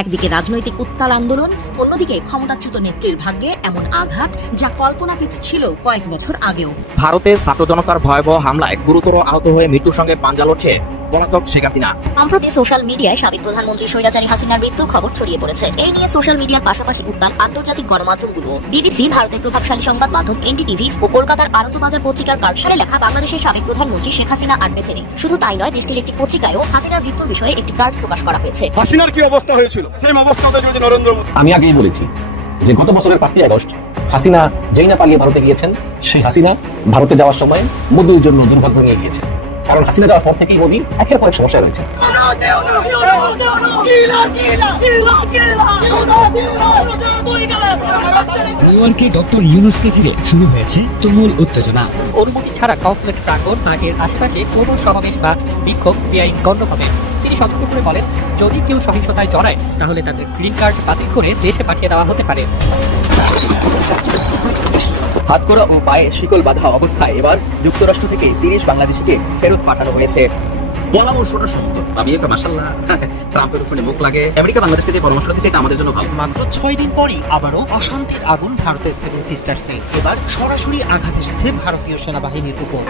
একদিকে রাজনৈতিক উত্তাল আন্দোলন, অন্যদিকে ক্ষমতাচ্যুত নেত্রীর ভাগ্যে এমন আঘাত যা কল্পনাতীত ছিল কয়েক বছর আগেও। ভারতের ছাত্র জনতার ভয়াবহ হামলায় গুরুতর আহত হয়ে মৃত্যুর সঙ্গে পাঞ্জা লড়ছে পলাতক শেখ হাসিনা। সম্প্রতি সোশ্যাল মিডিয়ায় সাবেক প্রধানমন্ত্রী স্বৈরাচারী হাসিনার মৃত্যুর খবর ছড়িয়ে পড়েছে। এই নিয়ে সোশ্যাল মিডিয়ার পাশাপাশি উত্তাল আন্তর্জাতিক গণমাধ্যমগুলো। বিবিসি, ভারতের প্রভাবশালী সংবাদ মাধ্যম এনডিটিভি ও কলকাতার আনন্দবাজার পত্রিকার কার্ডশালে লেখা বাংলাদেশের সাবেক প্রধানমন্ত্রী শেখ হাসিনা আর বেঁচে নেই। শুধু তাই নয়, দেশটির একটি পত্রিকায়ও হাসিনার মৃত্যুর বিষয়ে একটি কার্ড প্রকাশ করা হয়েছে। হাসিনার কি অবস্থা হয়েছিল সেই অবস্থাতে যদি নরেন্দ্র মোদী। আমি আগেই বলেছি যে গত বছরের 5ই আগস্ট হাসিনা যেই না পালিয়ে ভারতে গিয়েছেন, সেই হাসিনা ভারতে যাওয়ার সময় মোদির জন্য দুর্ভাগ্য নিয়ে গিয়েছে। কারণ হাসিনা যাওয়ার পর থেকেই মোদি একের পর এক সমস্যা রয়েছে। নিউ ইয়র্কে ডক্টর ইউনূসকে ঘিরে শুরু হয়েছে তুমুল উত্তেজনা। অনুমতি ছাড়া কনসুলেট প্রাঙ্গণ আগের আশেপাশে কোনো সমাবেশ বা বিক্ষোভ বেআইন গণ্য হবে। তিনি সতর্ক করে বলেন, যদি কেউ সহিংসতায় জড়ায় তাহলে তাদের গ্রিন কার্ড বাতিল করে দেশে পাঠিয়ে দেওয়া হতে পারে। হাতকড়া ও পায়ে শিকল বাঁধা অবস্থায় এবার যুক্তরাষ্ট্র থেকে 30 বাংলাদেশিকে ফেরত পাঠানো হয়েছে। পরামর্শটা সুন্দর, আমি একটা মাশাআল্লাহ ট্রাম্পের উপরে মুখ লাগে। আমেরিকা বাংলাদেশকে যে পরামর্শ দিয়েছে এটা আমাদের জন্য ভালো। মাত্র 6 দিন পরই আবারও অশান্তির আগুন ভারতের সেভেন সিস্টার্সে। এবার সরাসরি আঘাত এসেছে ভারতীয় সেনাবাহিনীর উপর।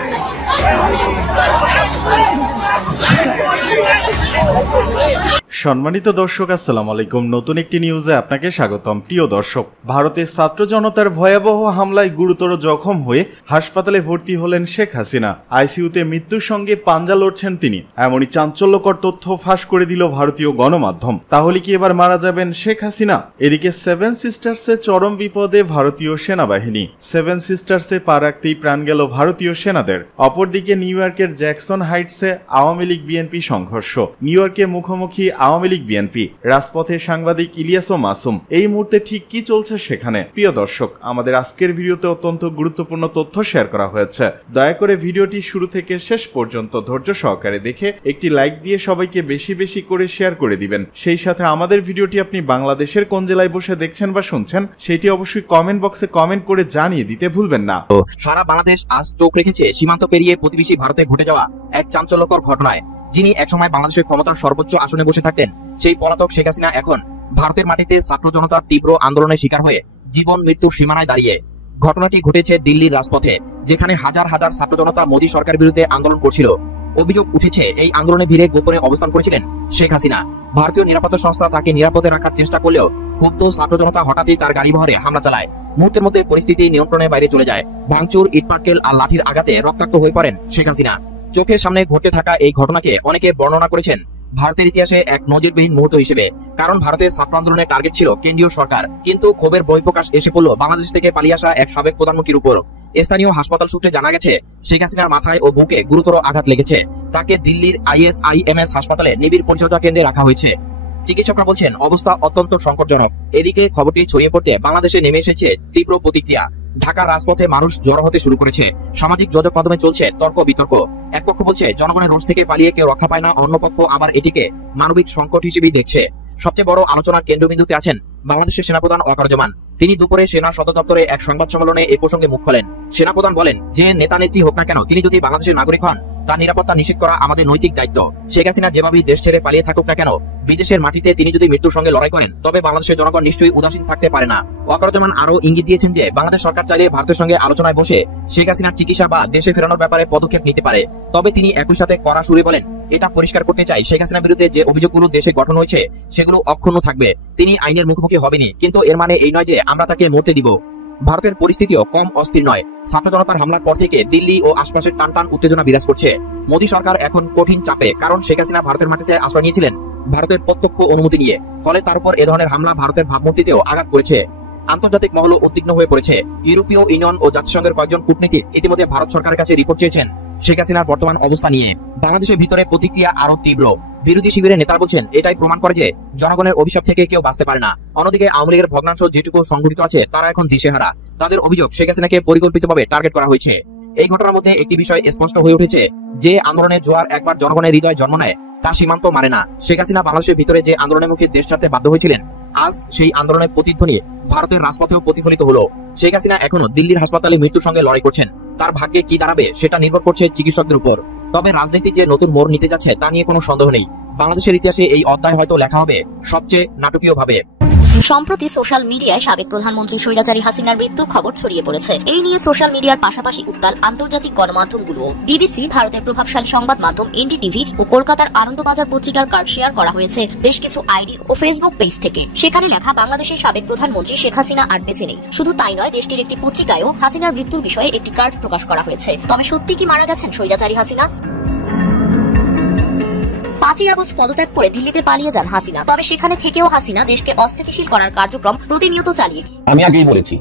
সম্মানিত দর্শক, আসসালামু আলাইকুম। নতুন একটি নিউজে আপনাকে স্বাগতম। প্রিয় দর্শক, ভারতের ছাত্র জনতার ভয়াবহ হামলায় গুরুতর জখম হয়ে হাসপাতালে ভর্তি হলেন শেখ হাসিনা। আইসিইউতে মৃত্যুর সঙ্গে পাঞ্জা লড়ছেন তিনি। এমনই চাঞ্চল্যকর তথ্য ফাঁস করে দিল ভারতীয় গণমাধ্যম। তাহলে কি এবার মারা যাবেন শেখ হাসিনা? এদিকে সেভেন সিস্টার্সে চরম বিপদে ভারতীয় সেনাবাহিনী। সেভেন সিস্টার্সে পা রাখতেই প্রাণ গেল ভারতীয় সেনাদের। অপরদিকে নিউ ইয়র্কের জ্যাকসন হাইটসে আওয়ামী লীগ বিএনপি সংঘর্ষ। নিউ ইয়র্কে মুখোমুখি আওয়ামী লীগ বিএনপি, রাজপথে সাংবাদিক ইলিয়াস ও মাসুম। এই মুহূর্তে ঠিক কি চলছে সেখানে? প্রিয় দর্শক, আমাদের আজকের ভিডিওতে অত্যন্ত গুরুত্বপূর্ণ তথ্য শেয়ার করা হয়েছে। দয়া করে ভিডিওটি শুরু থেকে শেষ পর্যন্ত ধৈর্য সহকারে দেখে একটি লাইক দিয়ে সবাইকে বেশি বেশি করে শেয়ার করে দিবেন। সেই সাথে আমাদের ভিডিওটি আপনি বাংলাদেশের কোন জেলায় বসে দেখছেন বা শুনছেন সেটি অবশ্যই কমেন্ট বক্সে কমেন্ট করে জানিয়ে দিতে ভুলবেন না। সারা বাংলাদেশ আজ চোখ রেখেছে সীমান্ত পেরিয়ে প্রতিবেশী ভারতে ঘটে যাওয়া এক চাঞ্চল্যকর ঘটনায়। যিনি একসময় বাংলাদেশের ক্ষমতার সর্বোচ্চ আসনে বসে থাকতেন, সেই পলাতক শেখ হাসিনা এখন ভারতের মাটিতে ছাত্র জনতার তীব্র আন্দোলনের শিকার হয়ে জীবন মৃত্যুর সীমানায় দাঁড়িয়ে। ঘটনাটি ঘটেছে দিল্লির রাজপথে, যেখানে হাজার হাজার ছাত্র জনতা মোদী সরকারের বিরুদ্ধে আন্দোলন করছিল। অভিযোগ উঠেছে এই আন্দোলনে ভিড়ে গোপনে অবস্থান করেছিলেন শেখ হাসিনা। ভারতীয় নিরাপত্তা সংস্থা তাকে নিরাপদে রাখার চেষ্টা করলেও ক্ষুব্ধ ছাত্র জনতা হঠাৎই তার গাড়ি বহরে হামলা চালায়। মুহূর্তের মধ্যে পরিস্থিতি নিয়ন্ত্রণের বাইরে চলে যায়। ভাঙচুর, ইটপাটকেল আর লাঠির আঘাতে রক্তাক্ত হয়ে পড়েন শেখ হাসিনা। চোখের সামনে ঘটতে থাকা এই ঘটনাকে অনেকে বর্ণনা করেছেন ভারতের ইতিহাসে এক নজিরবিহীন মুহূর্ত হিসেবে। কারণ ভারতের ছাত্র আন্দোলনের টার্গেট ছিল কেন্দ্রীয় সরকার, কিন্তু ক্ষোভের বহিঃপ্রকাশ এসে পড়ল বাংলাদেশ থেকে পালিয়ে আসা এক সাবেক প্রধানমন্ত্রীর উপর। স্থানীয় হাসপাতাল সূত্রে জানা গেছে, শেখ হাসিনার মাথায় ও বুকে গুরুতর আঘাত লেগেছে। তাকে দিল্লির ISIMS হাসপাতালে নিবিড় পরিচর্যা কেন্দ্রে রাখা হয়েছে। চিকিৎসকরা বলছেন অবস্থা অত্যন্ত সংকটজনক। এদিকে খবরটি ছড়িয়ে পড়তে বাংলাদেশে নেমে এসেছে তীব্র প্রতিক্রিয়া। ঢাকার রাজপথে মানুষ জড়ো হতে শুরু করেছে। সামাজিক যোগাযোগ মাধ্যমে চলছে তর্ক বিতর্ক। এক পক্ষ বলছে জনগণের রোষ থেকে পালিয়ে কেউ রক্ষা পায় না, অন্য পক্ষ আবার এটিকে মানবিক সংকট হিসেবেই দেখছে। সবচেয়ে বড় আলোচনার কেন্দ্রবিন্দুতে আছেন বাংলাদেশের সেনাপ্রধান ওয়াকারুজ্জামান। তিনি দুপুরে সেনা সদর দপ্তরে এক সংবাদ সম্মেলনে এই প্রসঙ্গে মুখ খোলেন। সেনাপ্রধান বলেন, যে নেতা নেত্রী হোক না কেন, তিনি যদি বাংলাদেশের নাগরিক হন, তার নিরাপত্তা নিশ্চিত করা আমাদের নৈতিক দায়িত্ব। শেখ হাসিনা যেভাবেই দেশ ছেড়ে পালিয়ে থাকুক না কেন, বিদেশের মাটিতে তিনি যদি মৃত্যুর সঙ্গে লড়াই করেন, তবে বাংলাদেশের জনগণ নিশ্চয়ই উদাসীন থাকতে পারে না। ওয়াকারুজ্জামান আরো ইঙ্গিত দিয়েছেন যে বাংলাদেশ সরকার চাইলে ভারতের সঙ্গে আলোচনায় বসে শেখ হাসিনার চিকিৎসা বা দেশে ফেরানোর ব্যাপারে পদক্ষেপ নিতে পারে। তবে তিনি একই সাথে কড়া সুরে বলেন, এটা পরিষ্কার করতে চাই, শেখ হাসিনার বিরুদ্ধে যে অভিযোগগুলো দেশে গঠন হয়েছে সেগুলো অক্ষুণ্ণ থাকবে। তিনি আইনের মুখোমুখি হবেনি, কিন্তু এর মানে এই নয় যে আমরা তাকে মরতে দিব। ভারতের পরিস্থিতিও কম অস্থির নয়। ছাত্র জনতার হামলার পর থেকে দিল্লি ও আশপাশের টানটান উত্তেজনা বিরাজ করছে। মোদী সরকার এখন কঠিন চাপে, কারণ শেখ হাসিনা ভারতের মাটিতে আশ্রয় নিয়েছিলেন ভারতের প্রত্যক্ষ অনুমতি নিয়ে। ফলে তার উপর এ ধরনের হামলা ভারতের ভাবমূর্তিতেও আঘাত করেছে। আন্তর্জাতিক মহল উদ্বিগ্ন হয়ে পড়েছে। ইউরোপীয় ইউনিয়ন ও জাতিসংঘের কয়েকজন কূটনীতিক ইতিমধ্যে ভারত সরকারের কাছে রিপোর্ট চেয়েছেন শেখ হাসিনার বর্তমান অবস্থা নিয়ে। বাংলাদেশের ভিতরে প্রতিক্রিয়া আরো তীব্র। বিরোধী শিবিরের নেতারা বলছেন, এটাই প্রমাণ করে যে জনগণের অভিশাপ থেকে কেউ বাঁচতে পারে না। অন্যদিকে আওয়ামী লীগের ভগ্নাংশ যেটুকু সংগঠিত আছে তারা এখন দিশেহারা। তাদের অভিযোগ, শেখ হাসিনাকে পরিকল্পিতভাবে টার্গেট করা হয়েছে। এই ঘটনার মধ্যে একটি বিষয় স্পষ্ট হয়ে উঠেছে, যে আন্দোলনের জোয়ার একবার জনগণের হৃদয়ে জন্ম নেয়, তা সীমান্ত মানে না। শেখ হাসিনা বাংলাদেশের ভিতরে যে আন্দোলনের মুখে দেশ ছাড়তে বাধ্য হয়েছিলেন, আজ সেই আন্দোলনের প্রতিধ্বনি ভারতের রাজপথেও প্রতিফলিত হলো। শেখ হাসিনা এখনো দিল্লির হাসপাতালে মৃত্যুর সঙ্গে লড়াই করছেন। তার ভাগ্যে কি দাঁড়াবে সেটা নির্ভর করছে চিকিৎসকদের উপর। তবে রাজনীতি যে নতুন মোড় নিতে যাচ্ছে তা নিয়ে কোনো সন্দেহ নেই। বাংলাদেশের ইতিহাসে এই অধ্যায় হয়তো লেখা হবে সবচেয়ে নাটকীয়ভাবে। সম্প্রতি সোশ্যাল মিডিয়ায় সাবেক প্রধানমন্ত্রী স্বৈরাচারী হাসিনার মৃত্যুর খবর ছড়িয়ে পড়েছে। এই নিয়ে সোশ্যাল মিডিয়ার পাশাপাশি উত্তাল আন্তর্জাতিক গণমাধ্যমগুলো। বিবিসি, ভারতের প্রভাবশালী সংবাদ মাধ্যম এনডিটিভি ও কলকাতার আনন্দবাজার পত্রিকার কার্ড শেয়ার করা হয়েছে বেশ কিছু আইডি ও ফেসবুক পেজ থেকে। সেখানে লেখা বাংলাদেশের সাবেক প্রধানমন্ত্রী শেখ হাসিনা আর বেঁচে নেই। শুধু তাই নয়, দেশটির একটি পত্রিকায়ও হাসিনার মৃত্যুর বিষয়ে একটি কার্ড প্রকাশ করা হয়েছে। তবে সত্যি কি মারা গেছেন স্বৈরাচারী হাসিনা? 5ই আগস্ট পদত্যাগ করে দিল্লিতে পালিয়ে যান হাসিনা। তবে সেখানে থেকেও হাসিনা দেশকে অস্থিতিশীল করার কার্যক্রম প্রতিনিয়ত চালিয়ে। আমি আগেই বলেছি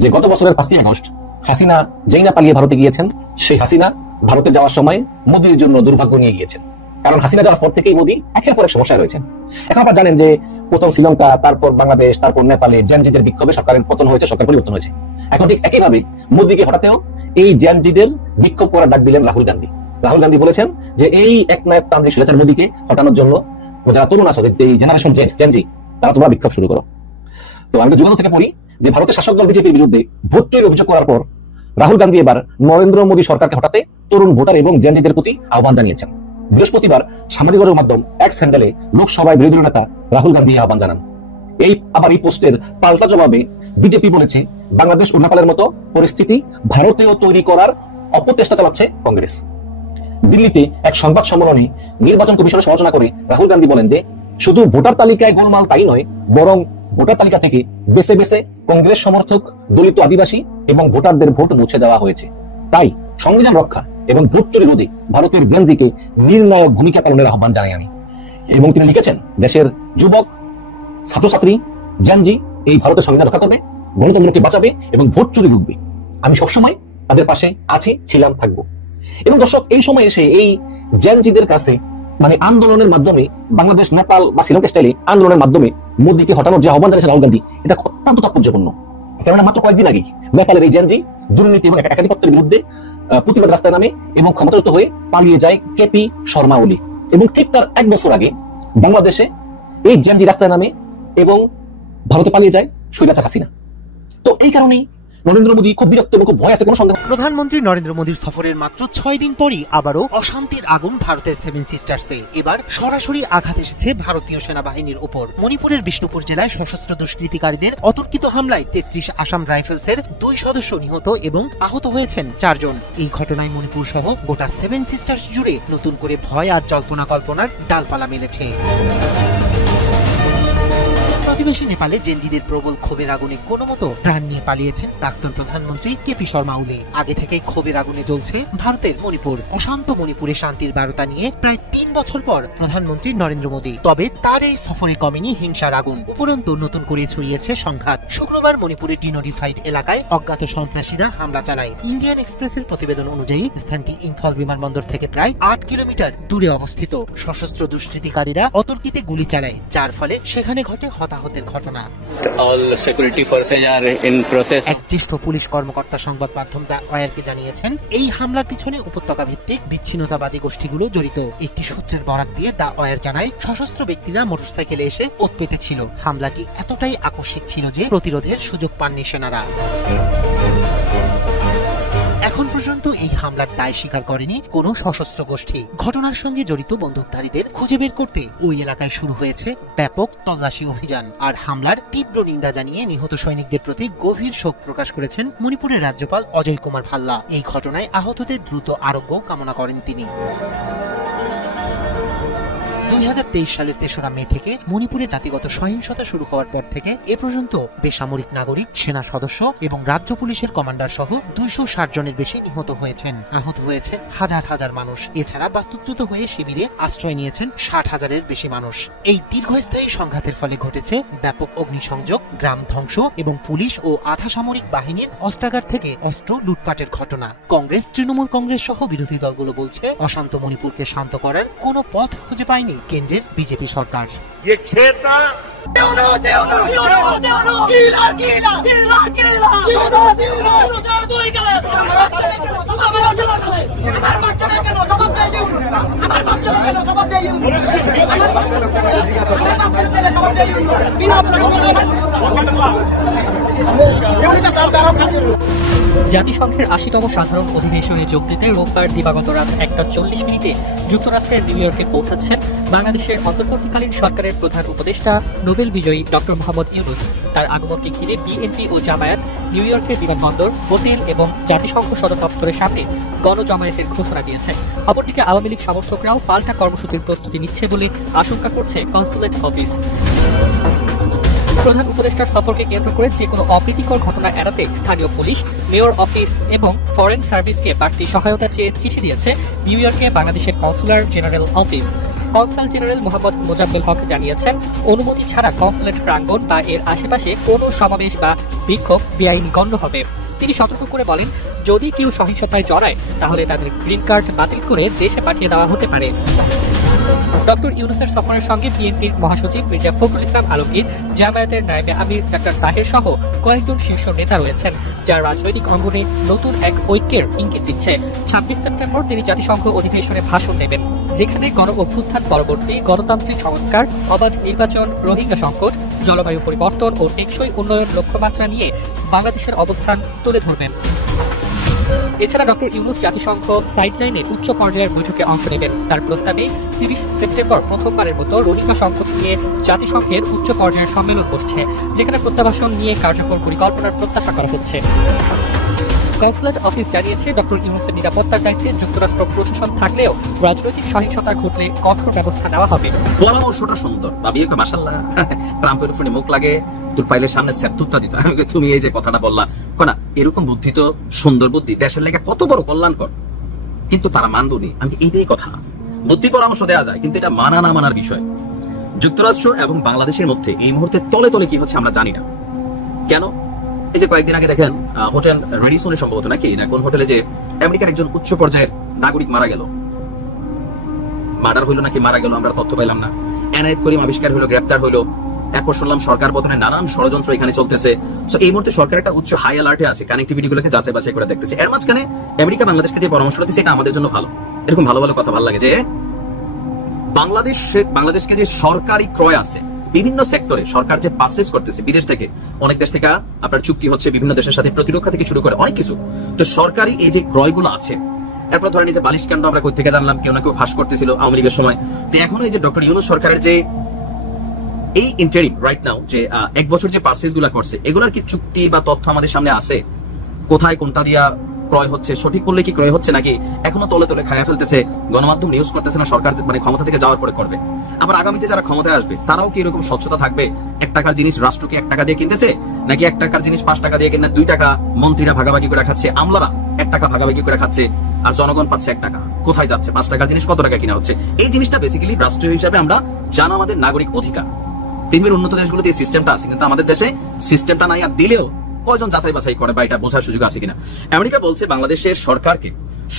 যে গত বছরের 5ই আগস্ট হাসিনা যেই না পালিয়ে ভারতে গিয়েছেন, সেই হাসিনা ভারতে যাওয়ার সময় মোদির জন্য দুর্ভাগ্য নিয়ে গিয়েছেন। কারণ হাসিনা যাওয়ার পর থেকেই মোদি একের পর এক সমস্যায় রয়েছেন। এখন আপনারা জানেন যে প্রথম শ্রীলঙ্কা, তারপর বাংলাদেশ, তারপর নেপালে জেনজিদের বিক্ষোভে সরকারের পতন হয়েছে, সরকার পরিবর্তন হয়েছে। এখন ঠিক একইভাবে মোদিকে হঠাৎও এই জেনজিদের বিক্ষোভ করার ডাক দিলেন রাহুল গান্ধী। রাহুল গান্ধী বলেছেন যে এই একনায়ক তান্ত্রিক স্বৈরাচার মোদিকে হটানোর জন্য যারা তরুণ আছে, এই জেনারেশন জেনজি, তারা তোমরা বিক্ষোভ শুরু করো। তো আমি যুগান্তর থেকে পড়ি যে ভারতের শাসক দল বিজেপির বিরুদ্ধে ভোট চুরির অভিযোগ করার পর রাহুল গান্ধী এবার নরেন্দ্র মোদী সরকারকে হটাতে তরুণ ভোটার এবং জেনজিদের প্রতি আহ্বান জানিয়েছেন। বৃহস্পতিবার সামাজিক মাধ্যম এক্স হ্যান্ডেলে লোকসভায় বিরোধী দলীয় নেতা রাহুল গান্ধী আহ্বান জানান। এই পোস্টের পাল্টা জবাবে বিজেপি বলেছে বাংলাদেশ ও নেপালের মতো পরিস্থিতি ভারতেও তৈরি করার অপচেষ্টা চালাচ্ছে কংগ্রেস। দিল্লিতে এক সংবাদ সম্মেলনে নির্বাচন কমিশনের সমালোচনা করে রাহুল গান্ধী বলেন যে শুধু ভোটার তালিকায় গোলমাল তাই নয়, বরং ভোটার তালিকা থেকে বেছে বেছে কংগ্রেস সমর্থক, দলিত, আদিবাসী এবং ভোটারদের ভোট মুছে দেওয়া হয়েছে। তাই সংবিধান রক্ষা এবং ভোট চুরি রোধে ভারতের জেনজিকে নির্ণায়ক ভূমিকা পালনের আহ্বান জানাই আমি। এবং তিনি লিখেছেন, দেশের যুবক, ছাত্রছাত্রী, জেনজি এই ভারতের সংবিধান রক্ষা করবে, গণতন্ত্রকে বাঁচাবে এবং ভোট চুরি রুখবে। আমি সবসময় তাদের পাশে আছি, ছিলাম, থাকবো। এবং দর্শক, এই সময় এসে এই জেনজিদের কাছে আন্দোলনের মাধ্যমে বাংলাদেশ, নেপাল বা শ্রীলঙ্কা স্টাইলে আন্দোলনের মাধ্যমে মোদীকে হটানোর যে আহ্বান জানিয়েছে রাহুল গান্ধী, এটা অত্যন্ত তাৎপর্যপূর্ণ। কেননা মাত্র কয়েকদিন আগে নেপালের এই জেনজি দুর্নীতি এবং একাধিপত্যের বিরুদ্ধে প্রতিবাদ রাস্তায় নামে এবং ক্ষমতাচ্যুত হয়ে পালিয়ে যায় কেপি শর্মা ওলি। এবং ঠিক তার 1 বছর আগে বাংলাদেশে এই জেনজি রাস্তায় নামে এবং ভারতে পালিয়ে যায় স্বৈরাচার হাসিনা। তো এই কারণেই নরেন্দ্র মোদী খুব বিরক্ত এবং খুব ভয় আছে, কোনো সন্দেহ। প্রধানমন্ত্রী নরেন্দ্র মোদীর সফরের মাত্র 6 দিন পরই আবারও অশান্তির আগুন ভারতের সেভেন সিস্টার্সে। এবার সরাসরি আঘাত এসেছে ভারতীয় সেনাবাহিনীর উপর। মণিপুরের বিষ্ণুপুর জেলায় সশস্ত্র দুষ্কৃতিকারীদের অতর্কিত হামলায় 33 আসাম রাইফেলসের 2 সদস্য নিহত এবং আহত হয়েছেন 4 জন। এই ঘটনায় মণিপুর সহ গোটা সেভেন সিস্টার্স জুড়ে নতুন করে ভয় আর জল্পনা কল্পনার ডালপালা মেলেছে। প্রতিবেশী নেপালে জেনজিদের প্রবল ক্ষোভের আগুনে কোনো মতো প্রাণ নিয়ে পালিয়েছেন প্রাক্তন প্রধানমন্ত্রী কেপি শর্মা ওলি। আগে থেকে ক্ষোভের আগুনে জ্বলছে ভারতের মণিপুর। অশান্ত মণিপুরে শান্তির বার্তা নিয়ে প্রায় 3 বছর পর প্রধানমন্ত্রী নরেন্দ্র মোদী। তবে তার এই সফরে কমেনি হিংসার আগুন, উপরন্তু নতুন করে ছড়িয়েছে সংঘাত। শুক্রবার মণিপুরের ডিনোটিফাইড এলাকায় অজ্ঞাত সন্ত্রাসীরা হামলা চালায়। ইন্ডিয়ান এক্সপ্রেসের প্রতিবেদন অনুযায়ী স্থানটি ইম্ফল বিমানবন্দর থেকে প্রায় 8 কিলোমিটার দূরে অবস্থিত। সশস্ত্র দুষ্কৃতিকারীরা অতর্কিতে গুলি চালায়, যার ফলে সেখানে ঘটে হতাহতের ঘটনা। এক জ্যেষ্ঠ পুলিশ কর্মকর্তা সংবাদ মাধ্যম দ্য ওয়ারকে জানিয়েছেন, এই হামলার পিছনে উপত্যকা ভিত্তিক বিচ্ছিন্নতাবাদী গোষ্ঠীগুলো জড়িত। একটি সূত্রের বরাত দিয়ে দ্য ওয়ার জানায়, সশস্ত্র ব্যক্তিরা মোটরসাইকেলে এসে ওত পেতেছিল। হামলাটি এতটাই আকস্মিক ছিল যে প্রতিরোধের সুযোগ পাননি সেনারা। এখন পর্যন্ত এই হামলার দায় স্বীকার করেনি কোনো সশস্ত্র গোষ্ঠী। ঘটনার সঙ্গে জড়িত বন্দুকধারীদের খুঁজে বের করতে ওই এলাকায় শুরু হয়েছে ব্যাপক তল্লাশি অভিযান। আর হামলার তীব্র নিন্দা জানিয়ে নিহত সৈনিকদের প্রতি গভীর শোক প্রকাশ করেছেন মণিপুরের রাজ্যপাল অজয় কুমার ভাল্লা। এই ঘটনায় আহতদের দ্রুত আরোগ্য কামনা করেন তিনি। 2023 সালের 3রা মে থেকে মণিপুরে জাতিগত সহিংসতা শুরু হওয়ার পর থেকে এ পর্যন্ত বেসামরিক নাগরিক, সেনা সদস্য এবং রাজ্য পুলিশের কমান্ডার সহ 260 জনের বেশি নিহত হয়েছেন। আহত হয়েছে হাজার হাজার মানুষ। এছাড়া বাস্তুচ্যুত হয়ে শিবিরে আশ্রয় নিয়েছেন 60,000-এর বেশি মানুষ। এই দীর্ঘস্থায়ী সংঘাতের ফলে ঘটেছে ব্যাপক অগ্নিসংযোগ, গ্রাম ধ্বংস এবং পুলিশ ও আধা সামরিক বাহিনীর অস্ত্রাগার থেকে অস্ত্র লুটপাটের ঘটনা। কংগ্রেস, তৃণমূল কংগ্রেস সহ বিরোধী দলগুলো বলছে, অশান্ত মণিপুরকে শান্ত করার কোনো পথ খুঁজে পায়নি কেন্দ্রের বিজেপি সরকার। জাতিসংঘের ৮০তম সাধারণ অধিবেশনে যোগ দিতে রোববার দিবাগত রাত ১:৪০ যুক্তরাষ্ট্রের নিউ ইয়র্কে পৌঁছাচ্ছেন বাংলাদেশের অন্তর্বর্তীকালীন সরকারের প্রধান উপদেষ্টা নোবেল বিজয়ী ডক্টর মোহাম্মদ ইউনূস। তার আগমনকে ঘিরে বিএনপি ও জামায়াত নিউ ইয়র্কের বিমানবন্দর, হোটেল এবং জাতিসংঘ সদর দপ্তরের সামনে গণজমায়েতের ঘোষণা দিয়েছে। অপরদিকে আওয়ামী লীগ সমর্থকরাও পাল্টা কর্মসূচির প্রস্তুতি নিচ্ছে বলে আশঙ্কা করছে কনস্যুলেট অফিস। প্রধান উপদেষ্টার সফরকে কেন্দ্র করে যে কোনো অপ্রীতিকর ঘটনা এড়াতে স্থানীয় পুলিশ, মেয়র অফিস এবং ফরেন সার্ভিসকে বাড়তি সহায়তা চেয়ে চিঠি দিয়েছে নিউ ইয়র্কে বাংলাদেশের consular general office. Consul general Mohammad Mozammel Haque জানিয়েছেন, অনুমতি ছাড়া কনসুলেট প্রাঙ্গণ বা এর আশেপাশে কোনো সমাবেশ বা বিক্ষোভ বেআইনি গণ্য হবে। তিনি সতর্ক করে বলেন, যদি কেউ সহিংসতায় জড়ায় তাহলে তাদের গ্রিন কার্ড বাতিল করে দেশে পাঠিয়ে দেওয়া হতে পারে। ডক্টর ইউনূসের সফরের সঙ্গে বিএনপির মহাসচিব মির্জা ফখরুল ইসলাম আলমগীর, জামায়াতের নায়েবে আমির ডাক্তার তাহের সহ কয়েকজন শীর্ষ নেতা রয়েছেন, যা রাজনৈতিক অঙ্গনে নতুন এক ঐক্যের ইঙ্গিত দিচ্ছে। ২৬ সেপ্টেম্বর তিনি জাতিসংঘ অধিবেশনে ভাষণ দেবেন, যেখানে গণ অভ্যুত্থান পরবর্তী গণতান্ত্রিক সংস্কার, অবাধ নির্বাচন, রোহিঙ্গা সংকট, জলবায়ু পরিবর্তন ও টেকসই উন্নয়ন লক্ষ্যমাত্রা নিয়ে বাংলাদেশের অবস্থান তুলে ধরবেন। এছাড়া ডক্টর ইউনূস জাতিসংঘ সাইডলাইনে উচ্চ পর্যায়ের বৈঠকে অংশ নেবেন। তার প্রস্তাবে ৩০ সেপ্টেম্বর প্রথমবারের মতো রোহিঙ্গা সংকট নিয়ে জাতিসংঘের উচ্চ পর্যায়ের সম্মেলন বসছে, যেখানে প্রত্যাবাসন নিয়ে কার্যকর পরিকল্পনার প্রত্যাশা করা হচ্ছে। কনসুলেট অফিস জানিয়েছে, ডক্টর ইউনূসের নিরাপত্তার দায়িত্বে যুক্তরাষ্ট্র প্রশাসন থাকলেও রাজনৈতিক সহিংসতা ঘটলে কঠোর ব্যবস্থা নেওয়া হবে। পরামর্শটা সুন্দর, ভাবিয়ে মাশাআল্লাহ, ট্রাম্পের উপরে মুখ লাগে তোর পাইলের সামনে সেপ্তুত্তা দিত। তুমি এই যে কথাটা বললা, কোনা এরকম বুদ্ধি তো সুন্দর বুদ্ধি, দেশের লেগে কত বড় কল্যাণকর, কিন্তু তারা মানবনি। আমি এইটাই কথা, বুদ্ধি পরামর্শ দেওয়া যায়, কিন্তু এটা মানা না মানার বিষয়। যুক্তরাষ্ট্র এবং বাংলাদেশের মধ্যে এই মুহূর্তে তলে তলে কি হচ্ছে আমরা জানি না। কেন? এই যে কয়েকদিন আগে দেখেন হোটেল রেডিসনে সম্ভবত নাকি না কোন হোটেলে যে আমেরিকার একজন উচ্চ পর্যায়ের নাগরিক মারা গেল, মার্ডার হইলো নাকি মারা গেল আমরা তথ্য পাইলাম না। এনায়েত করিম আবিষ্কার হইলো, গ্রেপ্তার হইলো, এরপর শুনলাম সরকার পতনের নানান ষড়যন্ত্র এখানে চলতেছে। এই মুহূর্তে সরকার একটা উচ্চ হাই অ্যালার্টে আছে, কানেক্টিভিটি গুলোকে যাচাই বাছাই করে দেখতেছে। এর মাঝখানে আমেরিকা বাংলাদেশকে যে পরামর্শ দিচ্ছে এটা আমাদের জন্য ভালো। এরকম ভালো ভালো কথা ভালো লাগে যে বাংলাদেশকে যে সরকারি ক্রয় আছে বিভিন্ন সেক্টরে, সরকার যে পারচেজ করতেছে বিদেশ থেকে, অনেক দেশ থেকে আপনার চুক্তি হচ্ছে বিভিন্ন দেশের সাথে, প্রতিরক্ষা থেকে শুরু করে অনেক কিছু। তো সরকারি এই যে ক্রয়গুলো আছে, এরপর ধরেন এই যে বালিশ কাণ্ড আমরা কই থেকে জানলাম, কেউ না কেউ ফাঁস করতেছিল আওয়ামী লীগের সময়। তো এখন এই যে ডক্টর ইউনূস সরকারের যে এই ইন্টারিম রাইট নাও যে 1 বছর যে পারচেজ গুলা করছে, এগুলার কি চুক্তি বা তথ্য আমাদের সামনে আছে? কোথায় কোনটা দিয়া ক্রয় হচ্ছে, সঠিক করলে কি ক্রয় হচ্ছে নাকি এখনো তলে তলে খায়া ফেলতেছে, গণমাধ্যম নিউজ করতেছে না, সরকার মানে ক্ষমতা থেকে যাওয়ার পরে করবে। আবার আগামীতে যারা ক্ষমতায় আসবে তারাও কি এরকম স্বচ্ছতা থাকবে? 1 টাকার জিনিস রাষ্ট্রকে 1 টাকা দিয়ে কিনতেছে, নাকি 1 টাকার জিনিস 5 টাকা দিয়ে কিনে 2 টাকা মন্ত্রীরা ভাগাভাগি করে খাচ্ছে, আমলারা 1 টাকা ভাগাভাগি করে খাচ্ছে, আর জনগণ পাচ্ছে 1 টাকা? কোথায় যাচ্ছে? 5 টাকার জিনিস কত টাকা কিনা হচ্ছে? এই জিনিসটা বেসিক্যালি রাষ্ট্রীয় হিসাবে আমরা জানা আমাদের নাগরিক অধিকার। পৃথিবীর উন্নত দেশগুলোতে এই সিস্টেমটা আছে, কিন্তু আমাদের দেশে সিস্টেমটা নাই। আর দিলেও কয়জন যাচাই বাছাই করে বা এটা বোঝার সুযোগ আছে কিনা? আমেরিকা বলছে বাংলাদেশের সরকারকে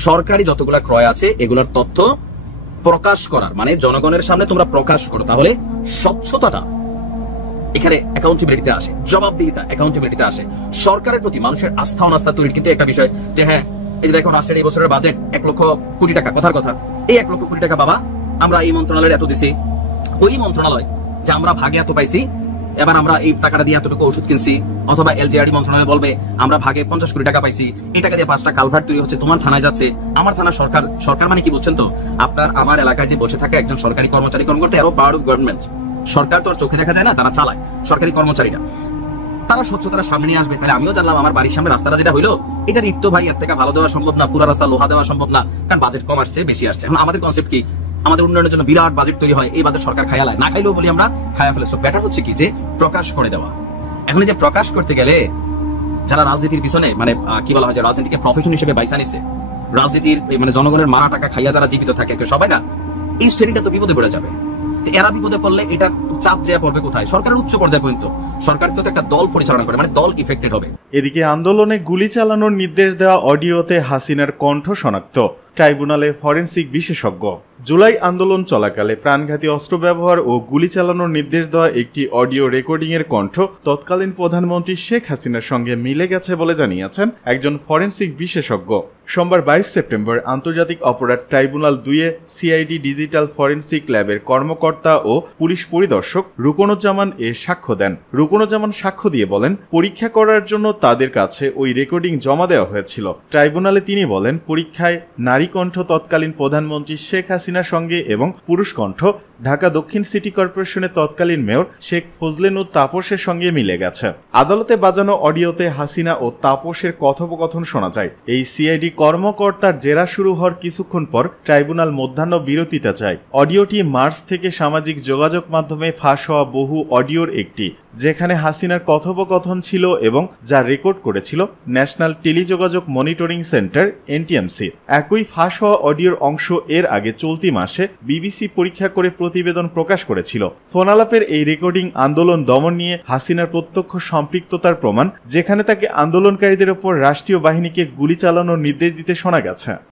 সরকারি যতগুলা ক্রয় আছে এগুলোর তথ্য প্রকাশ করার, মানে জনগণের সামনে তোমরা প্রকাশ করো, তাহলে স্বচ্ছতাটা এখানে অ্যাকাউন্টেবিলিটিতে আসে, জবাবদিহিতা অ্যাকাউন্টেবিলিটিতে আসে, সরকারের প্রতি মানুষের আস্থা অনাস্থা তৈরির কিন্তু একটা বিষয়। যে হ্যাঁ, এই যে দেখো রাষ্ট্রের এই বছরের বাজেট 1 লক্ষ কোটি টাকা, কথার কথা এই 1 লক্ষ কোটি টাকা বাবা আমরা এই মন্ত্রণালয়ের এত দিছি, ওই মন্ত্রণালয় যে আমরা ভাগে এত পাইছি, এবার আমরা এই টাকাটা দিয়ে এতটুকু ওষুধ কিনছি, অথবা এলজিআরডি মন্ত্রণালয় বলবে আমরা ভাগে 50 কোটি টাকা পাইছি, এই টাকা দিয়ে 5টা কালভার্ট তৈরি হচ্ছে, তোমার থানায় যাচ্ছে। আমার থানা সরকার, সরকার মানে কি বুঝছেন তো? আপনার আমার এলাকায় যে বসে থাকে একজন সরকারি কর্মচারী, কর্মকর্তা, এরও পাওয়ার অফ গভর্নমেন্ট। সরকার তো আর চোখে দেখা যায় না, যারা চালায় সরকারি কর্মচারীরা, তারা স্বচ্ছতার সামনে নিয়ে আসবে। তাহলে আমিও জানলাম আমার বাড়ির সামনে রাস্তাটা যেটা হইলো, এটা ইট তো ভাই এর থেকে ভালো দেওয়া সম্ভব না, পুরো রাস্তা লোহা দেওয়া সম্ভব না, কারণ বাজেট কম আসছে, বেশি আসছে। এখন আমাদের কনসেপ্ট কি? আমাদের উন্নয়নের জন্য বিরাট বাজেট তৈরি হয়, এই বাজেট সরকার খায়ালায়, না খাইলেও বলি আমরা খায়া ফেলে। সো বেটার হচ্ছে কি যে প্রকাশ করে দেওয়া। এখন যে প্রকাশ করতে গেলে যারা রাজনীতির পিছনে মানে কি বলা হয় যে রাজনীতিকে প্রফেশন হিসেবে বাইসা নিছে, রাজনীতির মানে জনগণের মারা টাকা খাইয়া যারা জীবিত থাকে সবাই না, এই শ্রেণীটা তো বিপদে পড়ে যাবে। এরা বিপদে পড়লে এটা চাপ যে পড়বে কোথায়? সরকারের উচ্চ পর্যায়ে পর্যন্ত। সরকার তো একটা দল পরিচালনা করে, মানে দল ইফেক্টেড হবে। এদিকে আন্দোলনে গুলি চালানোর নির্দেশ দেওয়া অডিওতে হাসিনার কণ্ঠ শনাক্ত। ট্রাইব্যুনালে ফরেনসিক বিশেষজ্ঞ। জুলাই আন্দোলন চলাকালে প্রাণঘাতী অস্ত্র ব্যবহার ও গুলি চালানোর নির্দেশ দেওয়া একটি অডিও রেকর্ডিংয়ের কণ্ঠ তৎকালীন প্রধানমন্ত্রী শেখ হাসিনার সঙ্গে মিলে গেছে বলে জানিয়েছেন একজন ফরেনসিক বিশেষজ্ঞ। সোমবার 22 সেপ্টেম্বর আন্তর্জাতিক অপরাধ ট্রাইব্যুনাল 2-এ সিআইডি ডিজিটাল ফরেনসিক ল্যাবের কর্মকর্তা ও পুলিশ পরিদর্শক রুকনুজ্জামান সাক্ষ্য দেন। রুকনুজ্জামান সাক্ষ্য দিয়ে বলেন, পরীক্ষা করার জন্য তাদের কাছে ওই রেকর্ডিং জমা দেওয়া হয়েছিল। ট্রাইব্যুনালে তিনি বলেন, পরীক্ষায় নারী কণ্ঠ তৎকালীন প্রধানমন্ত্রী শেখ হাসিনার সঙ্গে এবং পুরুষ কণ্ঠ ঢাকা দক্ষিণ সিটি কর্পোরেশনের তৎকালীন মেয়র শেখ ফজলেনুর তাপসের সঙ্গে মিলে গেছে। আদালতে বাজানো অডিওতে হাসিনা ও তাপসের কথোপকথন শোনা যায়। এই সিআইডি কর্মকর্তার জেরা শুরু হওয়ার কিছুক্ষণ পর ট্রাইব্যুনাল মধ্যাহ্ন বিরতিতে যায়। অডিওটি মার্চ থেকে সামাজিক যোগাযোগ মাধ্যমে ফাঁস হওয়া বহু অডিওর একটি, যেখানে হাসিনার কথোপকথন ছিল এবং যা রেকর্ড করেছিল ন্যাশনাল টেলিযোগাযোগ মনিটরিং সেন্টার এনটিএমসি। একই ফাঁস হওয়া অডিওর অংশ এর আগে চলতি মাসে বিবিসি পরীক্ষা করে প্রতিবেদন প্রকাশ করেছিল। ফোনালাপের এই রেকর্ডিং আন্দোলন দমন নিয়ে হাসিনার প্রত্যক্ষ সম্পৃক্ততার প্রমাণ, যেখানে তাকে আন্দোলনকারীদের ওপর রাষ্ট্রীয় বাহিনীকে গুলি চালানোর নির্দেশ দিতে শোনা গেছে।